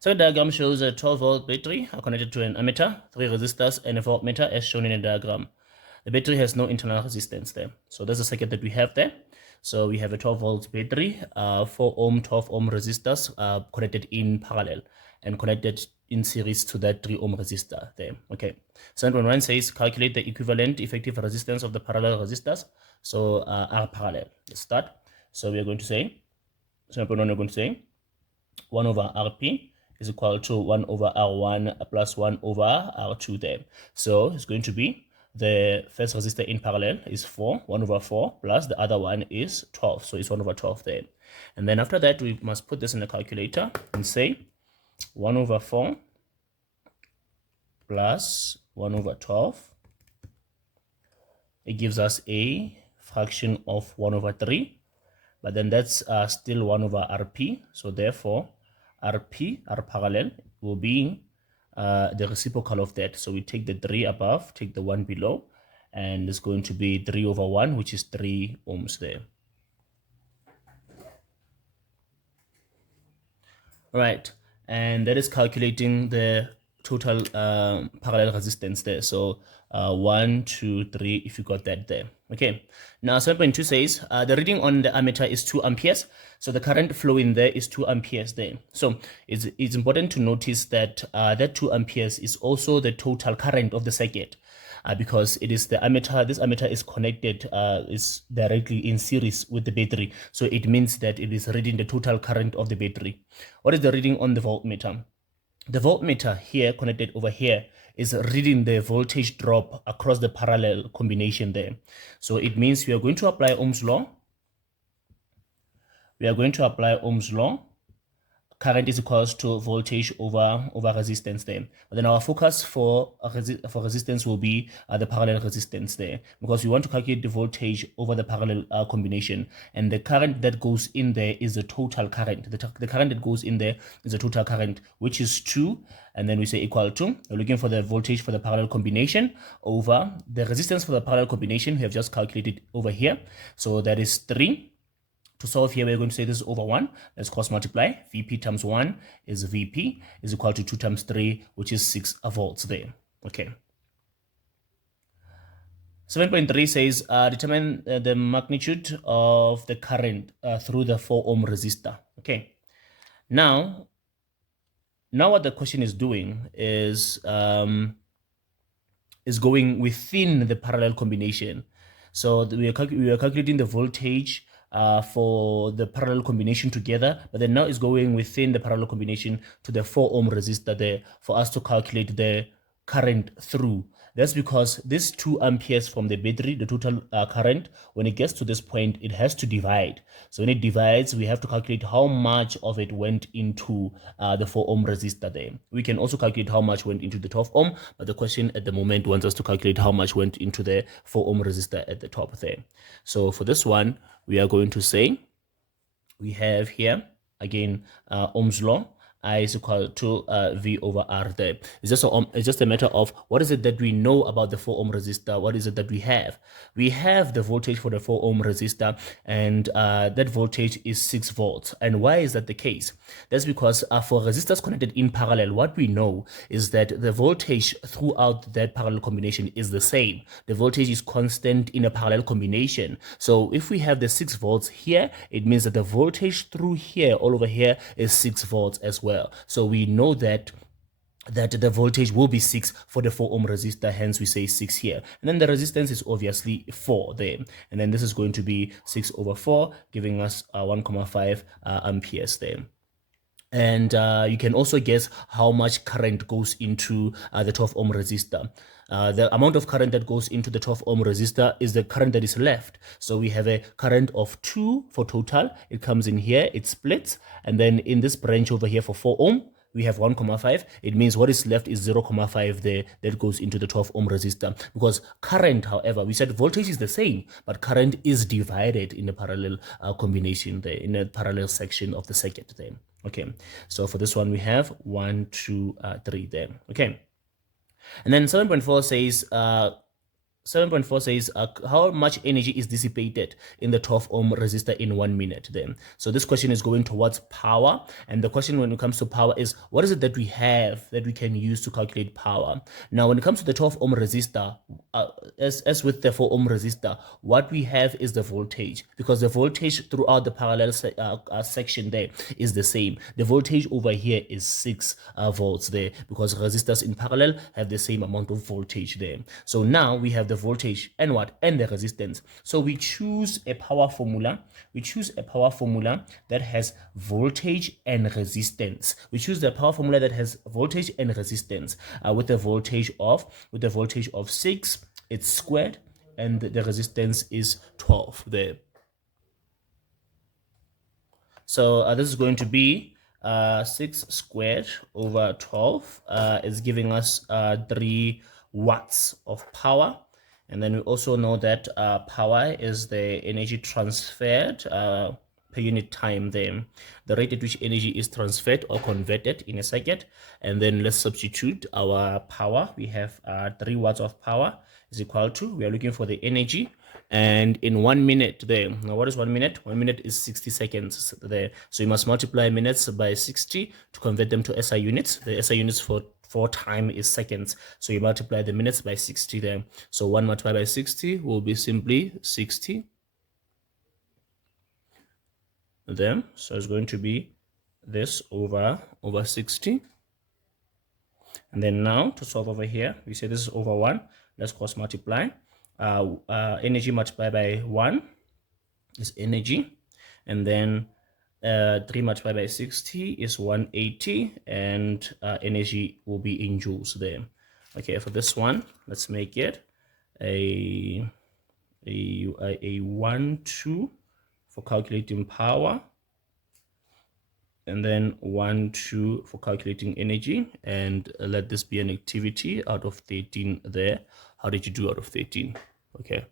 So the diagram shows a 12-volt battery connected to an ammeter, 3 resistors, and a voltmeter as shown in the diagram. The battery has no internal resistance there. So that's the circuit that we have there. So we have a 12-volt battery, 4 ohm, 12 ohm resistors connected in parallel and connected in series to that 3 ohm resistor there. Okay. 7.1 says calculate the equivalent effective resistance of the parallel resistors. So R parallel. Let's start. So we are going to say, 7.1 we're going to say 1 over Rp is equal to 1 over R1 plus 1 over R2 there. So it's going to be the first resistor in parallel is 4, 1 over 4, plus the other one is 12. So it's 1 over 12 there. And then after that, we must put this in the calculator and say 1 over 4 plus 1 over 12. It gives us a fraction of 1 over 3. But then that's still 1 over Rp. So therefore, Rp, R parallel, will be the reciprocal of that. So we take the 3 above, take the 1 below, and it's going to be 3 over 1, which is 3 ohms there. All right, and that is calculating the total parallel resistance there. So 1, 2, 3, if you got that there. Okay, now 7.2 says the reading on the ammeter is 2 amperes. So the current flowing there is 2 amperes there. So it's important to notice that that 2 amperes is also the total current of the circuit. Because it is the ammeter, this ammeter is connected, is directly in series with the battery. So it means that it is reading the total current of the battery. What is the reading on the voltmeter? The voltmeter here connected over here is reading the voltage drop across the parallel combination there. So it means we are going to apply Ohm's law. We are going to apply Ohm's law. Current is equals to voltage over resistance there. But then our focus for resistance will be the parallel resistance there, because we want to calculate the voltage over the parallel combination, and the current that goes in there is the total current. The current that goes in there is the total current, which is 2, and then we say equal to, we're looking for the voltage for the parallel combination over the resistance for the parallel combination. We have just calculated over here, so that is 3. To solve here, we're going to say this is over 1. Let's cross multiply. Vp times 1 is Vp is equal to 2 times 3, which is 6 volts there. Okay. 7.3 says determine the magnitude of the current through the 4 ohm resistor. Okay. Now what the question is doing is going within the parallel combination. So we are calculating the voltage for the parallel combination together, but then now it's going within the parallel combination to the 4 ohm resistor there for us to calculate the current through. That's because this 2 amperes from the battery, the total current, when it gets to this point, it has to divide. So when it divides, we have to calculate how much of it went into the 4 ohm resistor there. We can also calculate how much went into the 12 ohm, but the question at the moment wants us to calculate how much went into the 4 ohm resistor at the top there. So for this one, we are going to say, we have here, again, Ohm's law. I is equal to V over R there. It's just a matter of what is it that we know about the 4 ohm resistor. What is it that we have? We have the voltage for the 4 ohm resistor, and that voltage is 6 volts. And why is that the case? That's because for resistors connected in parallel, what we know is that the voltage throughout that parallel combination is the same. The voltage is constant in a parallel combination. So if we have the 6 volts here, it means that the voltage through here, all over here, is 6 volts as well. So we know that the voltage will be 6 for the 4 ohm resistor, hence we say 6 here. And then the resistance is obviously 4 there. And then this is going to be 6 over 4, giving us 1.5 amperes there. And you can also guess how much current goes into the 12 ohm resistor. The amount of current that goes into the 12 ohm resistor is the current that is left. So we have a current of 2 for total. It comes in here, it splits. And then in this branch over here for 4 ohm, we have 1.5. It means what is left is 0.5 there that goes into the 12 ohm resistor. Because current, however, we said voltage is the same, but current is divided in a parallel combination there, in a parallel section of the circuit there. Okay, so for this one we have 1, 2, 3 there. Okay, and then 7.4 says 7.4 says how much energy is dissipated in the 12 ohm resistor in 1 minute then. So this question is going towards power, and the question when it comes to power is what is it that we have that we can use to calculate power. Now when it comes to the 12 ohm resistor, as with the 4 ohm resistor, what we have is the voltage, because the voltage throughout the parallel section there is the same. The voltage over here is 6 volts there, because resistors in parallel have the same amount of voltage there. So now we have the voltage and what, and the resistance. So we choose a power formula. We choose a power formula that has voltage and resistance. We choose the power formula that has voltage and resistance with the voltage of 6, it's squared, and the resistance is 12 there. So this is going to be 6 squared over 12 is giving us 3 watts of power. And then we also know that power is the energy transferred per unit time there, the rate at which energy is transferred or converted in a circuit. And then let's substitute our power. We have 3 watts of power is equal to, we are looking for the energy, and in 1 minute there. Now what is 1 minute? 1 minute is 60 seconds there. So you must multiply minutes by 60 to convert them to SI units. The SI units for time is seconds. So you multiply the minutes by 60 there. So 1 multiplied by 60 will be simply 60 there. So it's going to be this over 60. And then now to solve over here, we say this is over 1. Let's cross multiply. Energy multiplied by 1 is energy. And then 3 multiplied by 60 is 180, and energy will be in joules there. Okay, for this one, let's make it a 1, 2 for calculating power, and then 1, 2 for calculating energy, and let this be an activity out of 13 there. How did you do out of 13? Okay.